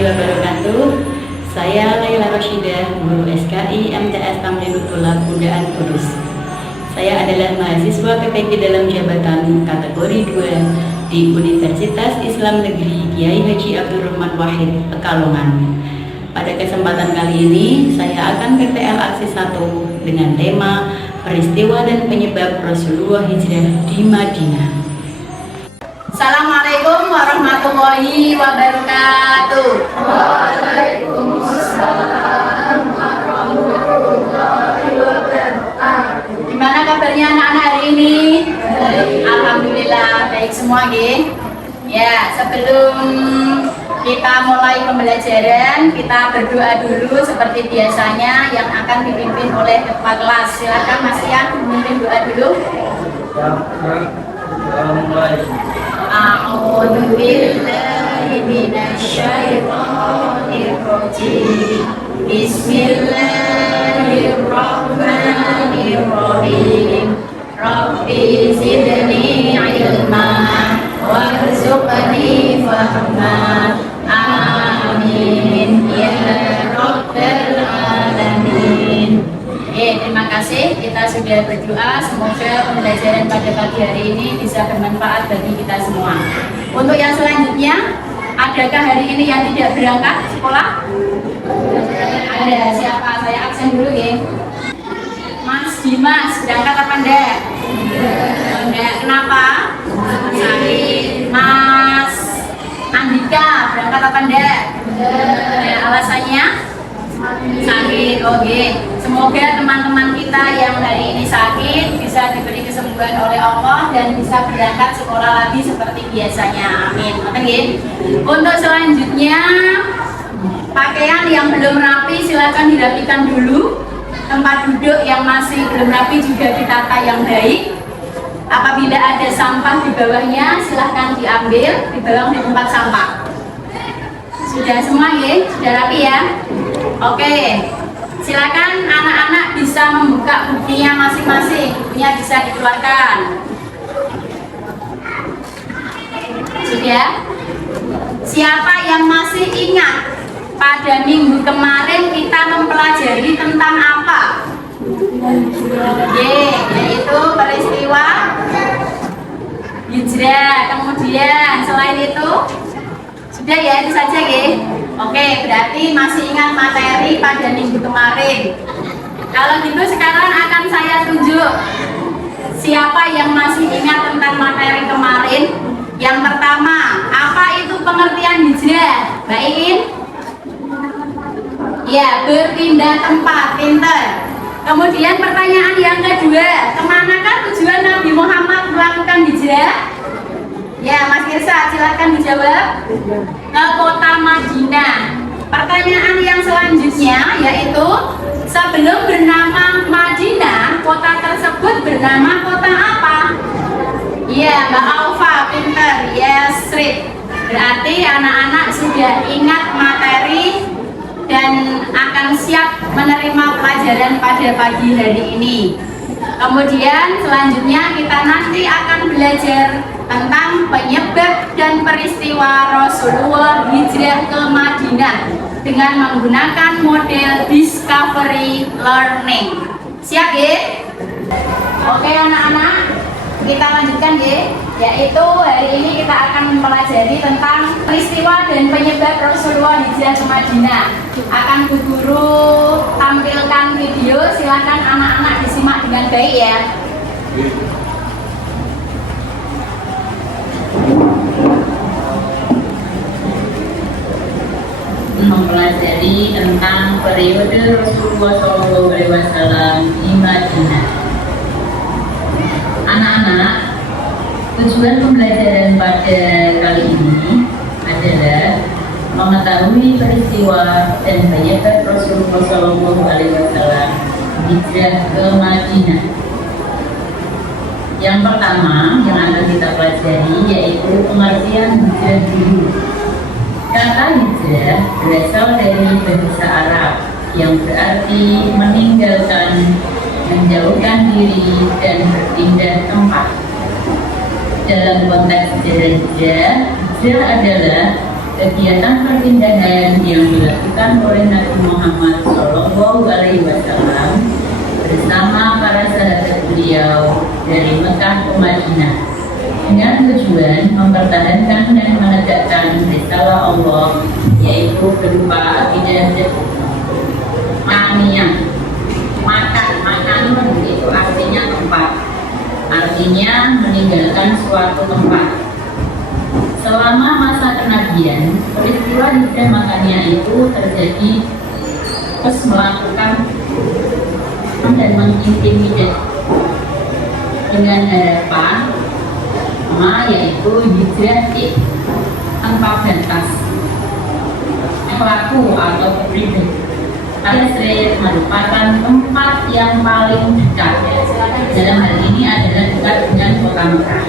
warahmatullahi wabarakatuh. Saya Laila Roshidah, guru SKI MTS Tamlilut Tholab Bundaan Kudus. Saya adalah mahasiswa PPG dalam jabatan kategori 2 di Universitas Islam Negeri Kiai Haji Abdul Rahman Wahid, Pekalongan. Pada kesempatan kali ini, saya akan PPL Aksi 1 dengan tema Peristiwa dan Penyebab Rasulullah Hijrah di Madinah. Assalamualaikum warahmatullahi wabarakatuh. Waalaikumsalam warahmatullahi wabarakatuh. Gimana kabarnya anak-anak hari ini? Alhamdulillah baik semua, nggih. Ya, sebelum kita mulai pembelajaran, kita berdoa dulu seperti biasanya yang akan dipimpin oleh ketua kelas. Silakan Mas Ian memimpin doa dulu. A'udzu billahi minasyaitonir rajim. Bismillahirrahmanirrahim. Rabbi zidni ilma warzuqni fahma. Amin ya rabbal alamin. Terima kasih, kita sudah berdoa, semoga pembelajaran pada pagi hari ini bisa bermanfaat bagi kita semua. Untuk yang selanjutnya, adakah hari ini yang tidak berangkat sekolah? Ada, siapa? Saya absen dulu ya. Mas Dimas, berangkat apa enggak? Enggak, kenapa? Sakit. Mas Andika, berangkat apa enggak? Alasannya? Sakit. Oke. Semoga teman-teman kita yang hari ini sakit bisa diberi kesembuhan oleh Allah dan bisa berangkat sekolah lagi seperti biasanya. Amin. Oke. Untuk selanjutnya, pakaian yang belum rapi silakan dirapikan dulu. Tempat duduk yang masih belum rapi juga ditata yang baik. Apabila ada sampah di bawahnya silahkan diambil, dibuang di tempat sampah. Sudah semua ya? Sudah rapi ya? Oke, silakan anak-anak bisa membuka bukunya masing-masing. Bukunya bisa dikeluarkan. Sudah? Siapa yang masih ingat pada minggu kemarin kita mempelajari tentang apa? Yaitu peristiwa hijrah. Kemudian selain itu, sudah ya, itu saja ya. Oke, berarti masih ingat materi pada minggu kemarin. Kalau gitu sekarang akan saya tunjuk siapa yang masih ingat tentang materi kemarin. Yang pertama, apa itu pengertian hijrah? Baik, ya, berpindah tempat, pinter. Kemudian pertanyaan yang kedua, kemanakah tujuan Nabi Muhammad melakukan hijrah? Ya, Mas Irsa, silakan dijawab. Ke kota Madinah. Pertanyaan yang selanjutnya yaitu, sebelum bernama Madinah, kota tersebut bernama kota apa? Ya, Mbak Alfa, pinter. Yesrib. Berarti anak-anak sudah ingat materi dan akan siap menerima pelajaran pada pagi hari ini. Kemudian selanjutnya kita nanti akan belajar tentang penyebab dan peristiwa Rasulullah hijrah ke Madinah dengan menggunakan model discovery learning. Siap ya? Oke anak-anak, kita lanjutkan ya. Yaitu hari ini kita akan mempelajari tentang peristiwa dan penyebab Rasulullah hijrah ke Madinah. Akan Bu Guru tampilkan video, silakan anak-anak disimak dengan baik ya. Mempelajari tentang periode Rasulullah SAW di Madinah. Anak-anak, tujuan pembelajaran pada kali ini adalah mengetahui peristiwa dan penyebab Rasulullah SAW hijrah ke Madinah. Yang pertama yang akan kita pelajari yaitu pengertian hijrah dulu. Kata hijrah berasal dari bahasa Arab yang berarti meninggalkan, menjauhkan diri, dan berpindah tempat. Dalam konteks hijrah adalah kegiatan perpindahan yang dilakukan oleh Nabi Muhammad Shallallahu Alaihi Wasallam bersama para sahabat beliau dari Mekah ke Madinah dengan tujuan mempertahankan dan menegakkan risalah Allah, yaitu berupa akidah ma'aniyah. Makan itu artinya tempat, artinya meninggalkan suatu tempat. Selama masa kenabian, peristiwa hijrah makannya itu terjadi terus melakukan dan mengintimidasi dengan harapan yaitu hijrah tanpa batas pelaku atau pribadi. Israel merupakan tempat yang paling dekat. Dalam hal ini adalah dekat dengan kota Mekah.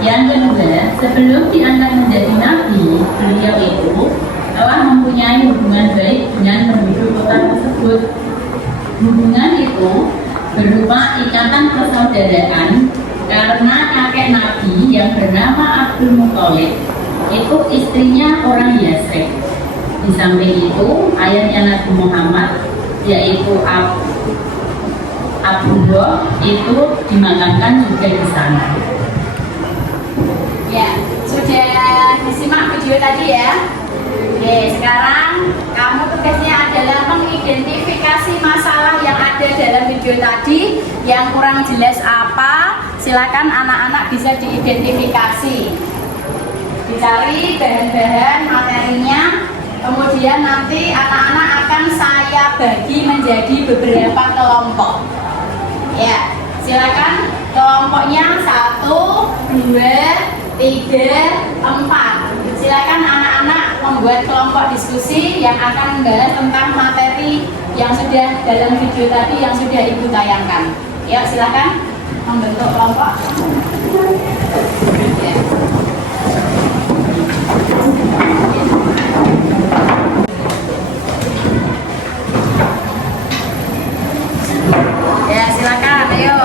Yang kedua, sebelum diangkat menjadi nabi, beliau itu telah mempunyai hubungan baik dengan penduduk kota tersebut. Hubungan itu berupa ikatan persaudaraan karena kakek nabi yang bernama Abdul Muthalib itu istrinya orang Yasrib. Di samping itu, ayahnya Nabi Muhammad yaitu Abdullah itu dimakamkan juga di sana. Ya, sudah disimak video tadi ya. Oke, sekarang kamu tugasnya adalah mengidentifikasi masalah yang ada dalam video tadi. Yang kurang jelas apa, silakan anak-anak bisa diidentifikasi. Dicari bahan-bahan materinya, kemudian nanti anak-anak akan saya bagi menjadi beberapa kelompok. Ya, silakan kelompoknya 1, 2, 3, 4. Silakan anak-anak membuat kelompok diskusi yang akan membahas tentang materi yang sudah dalam video tadi yang sudah Ibu tayangkan. Ya, silakan membentuk kelompok. Ya. Ya, silakan, ayo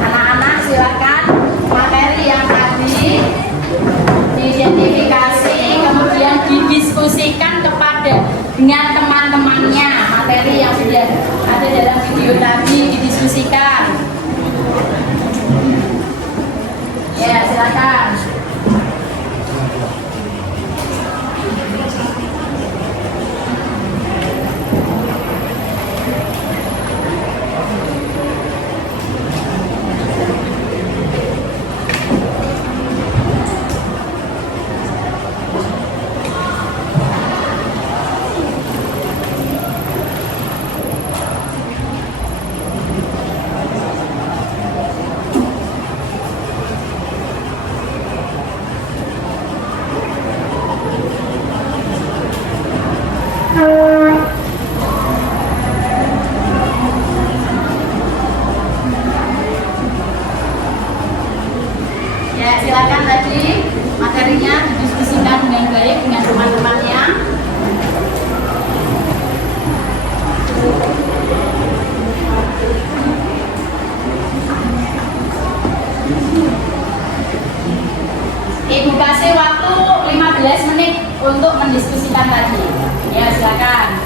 anak-anak, silakan materi yang tadi diidentifikasi, kemudian didiskusikan dengan teman-temannya. Materi yang sudah ada dalam video tadi didiskusikan. Ya, silakan. Ya, silakan tadi materinya didiskusikan dengan baik dengan teman-temannya. Ibu kasih waktu 15 menit untuk mendiskusikan tadi. Ya, silakan.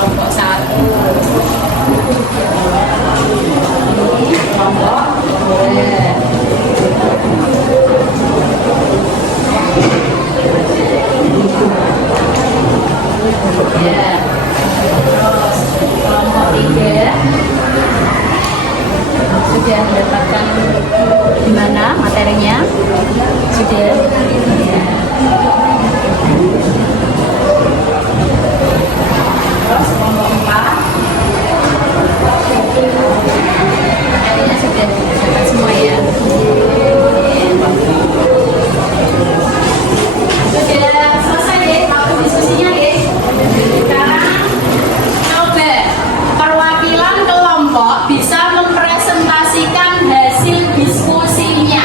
Kelompok 1, kelompok 2. Ya, terus kelompok 3 sudah mendapatkan gimana materinya? Sudah. Ya. Terus kelompok 4 materinya sudah dapat semua ya. Sudah selesai deh waktu diskusinya deh. Sekarang coba perwakilan kelompok bisa mempresentasikan hasil diskusinya.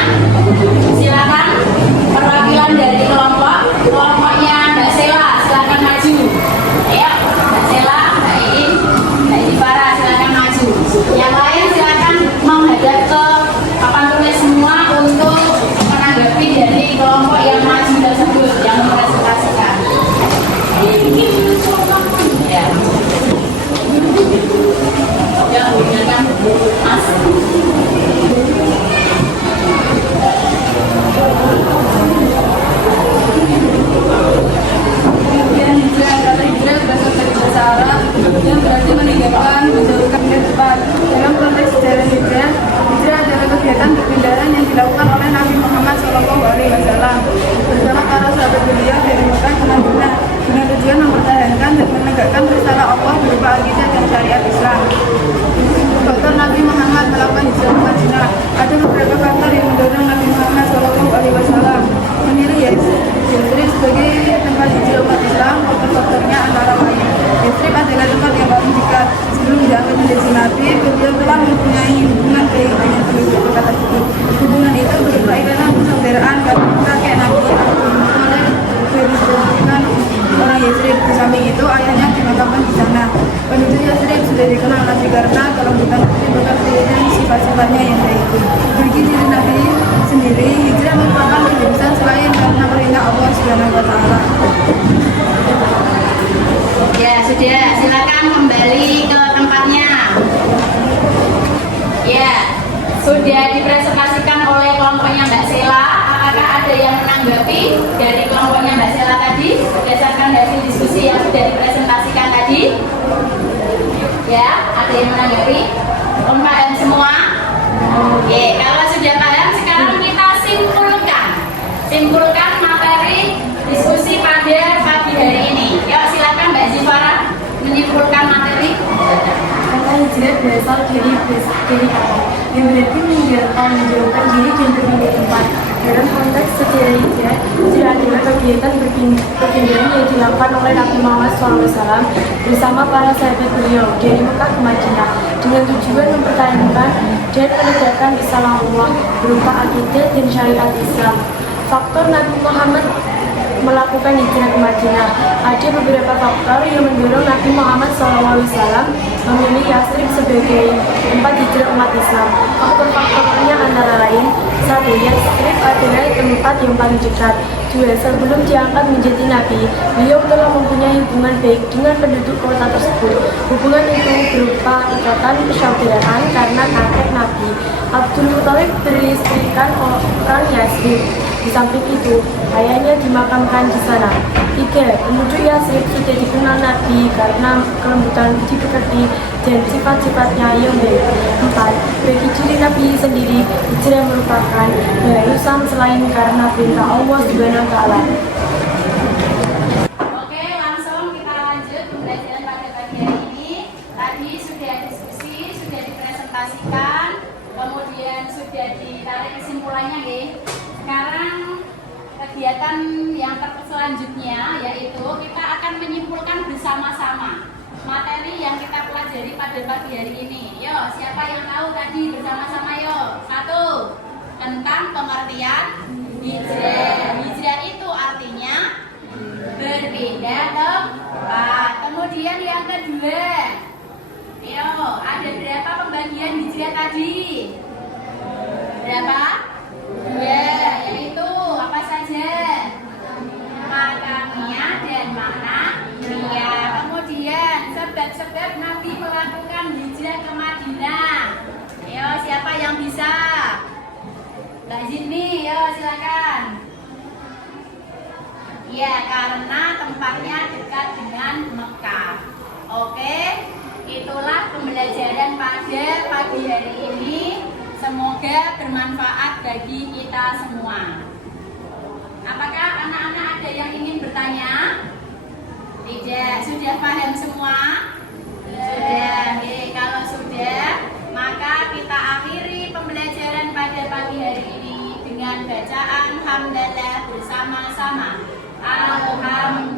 dilakukan oleh Nabi Muhammad SAW bersama para sahabat beliau dari Mekah ke Madinah dengan tujuan mempertahankan dan menegakkan risalah Allah berupa akidah dan syariat Islam. Faktor Nabi Muhammad melakukan hijrah ke Madinah. Ada beberapa faktor yang mendorong Nabi Muhammad SAW memilih Yathrib sebagai tempat hijrah umat Islam. Faktor-faktornya antara lain Yathrib adalah tempat yang paling dekat. Sebelum diangkat menjadi Nabi, beliau telah mempunyai hubungan baik dengan penduduk kota tersebut. Hubungan itu berupa ikatan persaudaraan karena kakek Nabi oleh berdiskusikan orang Yathrib. Di samping itu, ayahnya dimakamkan di sana. Penduduk Yathrib sudah dikenal Nabi karena kelembutan Nabi bekerja dan sifat-sifatnya yang baik. Bagi diri Nabi sendiri, hijrah merupakan keharusan selain karena perintah Allah SWT. Ya sudah, silakan kembali ke tempatnya. Ya, sudah dipresentasikan oleh kelompoknya Mbak Sela. Apakah ada yang menanggapi dari kelompoknya Mbak Sela tadi berdasarkan hasil diskusi yang sudah dipresentasikan tadi? Ya, ada yang menanggapi? Paham semua? Oke, kalau sudah paham, sekarang kita simpulkan materi diskusi pada pagi hari ini. Yuk, silakan Mbak Zifara menyimpulkan materi. Kata hijrah berasal dari kata yang berarti meninggalkan, menjauhkan diri dan berpindah tempat. Dalam konteks sejarah hijrah adalah kegiatan perpindahan yang dilakukan oleh Nabi Muhammad SAW bersama para sahabat beliau dari Mekah ke Madinah dengan tujuan mempertahankan dan menegakkan risalah Allah berupa akidah dan syariat Islam. Faktor Nabi Muhammad melakukan hijrah ke Madinah. Ada beberapa faktor yang mendorong Nabi Muhammad SAW memilih Yathrib sebagai tempat hijrah umat Islam. Faktor-faktornya antara lain: 1. Yathrib adalah tempat yang paling dekat. 2. Sebelum diangkat menjadi Nabi, beliau telah mempunyai hubungan baik dengan penduduk kota tersebut. Hubungan itu berupa ikatan persaudaraan karena kakek Nabi Abdul Muthalib beristrikan orang Yathrib. Di samping itu, ayahnya dimakamkan di sana. 3. Penduduk Yathrib sudah dikenal Nabi karena kelembutan budi pekerti dan sifat-sifatnya yang baik. 4. Bagi diri Nabi sendiri, hijrah merupakan keharusan selain karena perintah Allah SWT. Oke, langsung kita lanjut pembelajaran pada pagi hari ini. Tadi sudah diskusi, sudah dipresentasikan, kemudian sudah ditarik kesimpulannya, nggih. Sekarang kegiatan yang selanjutnya yaitu kita akan menyimpulkan bersama-sama materi yang kita pelajari pada pagi hari ini. Yo, siapa yang tahu tadi bersama-sama yo? 1. Tentang pengertian hijrah. Hijrah itu artinya berpindah tempat. Kemudian yang kedua, yo, ada berapa pembagian hijrah tadi? Berapa? 2, yaitu apa saja? Makamiyah dan maknawiyah. Kemudian sebab-sebab Nabi melakukan hijrah ke Madinah. Ayo, siapa yang bisa? Mbak Zini, yo silakan. Ya, karena tempatnya dekat dengan Mekah. Oke, itulah pembelajaran pada pagi hari ini. Semoga bermanfaat bagi kita semua. Apakah anak-anak ada yang ingin bertanya? Tidak, sudah paham semua? Sudah. Oke, kalau sudah, maka kita akhiri pembelajaran pada pagi hari ini dengan bacaan hamdalah bersama-sama. Alhamdulillah.